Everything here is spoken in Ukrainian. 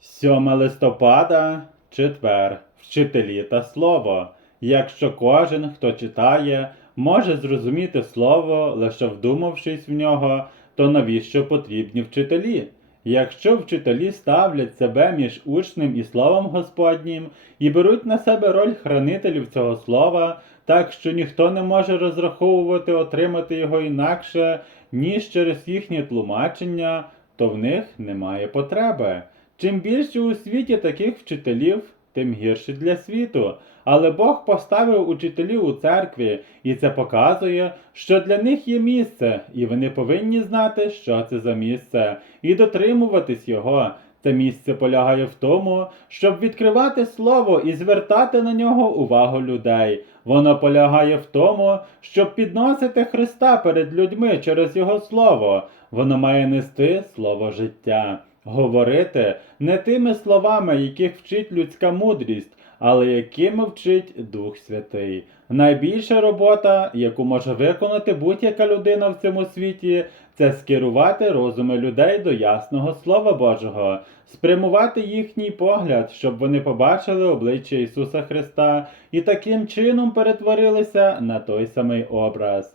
7 листопада, четвер, вчителі та слово. Якщо кожен, хто читає, може зрозуміти слово, лише вдумавшись в нього, то навіщо потрібні вчителі? Якщо вчителі ставлять себе між учнем і словом Господнім і беруть на себе роль хранителів цього слова, так що ніхто не може розраховувати отримати його інакше, ніж через їхнє тлумачення, то в них немає потреби. Чим більше у світі таких вчителів, тим гірше для світу. Але Бог поставив учителів у церкві, і це показує, що для них є місце, і вони повинні знати, що це за місце, і дотримуватись його. Це місце полягає в тому, щоб відкривати слово і звертати на нього увагу людей. Воно полягає в тому, щоб підносити Христа перед людьми через Його слово. Воно має нести слово життя, говорити не тими словами, яких вчить людська мудрість, але якими вчить Дух Святий. Найбільша робота, яку може виконати будь-яка людина в цьому світі, це скерувати розуми людей до ясного Слова Божого, спрямувати їхній погляд, щоб вони побачили обличчя Ісуса Христа і таким чином перетворилися на той самий образ.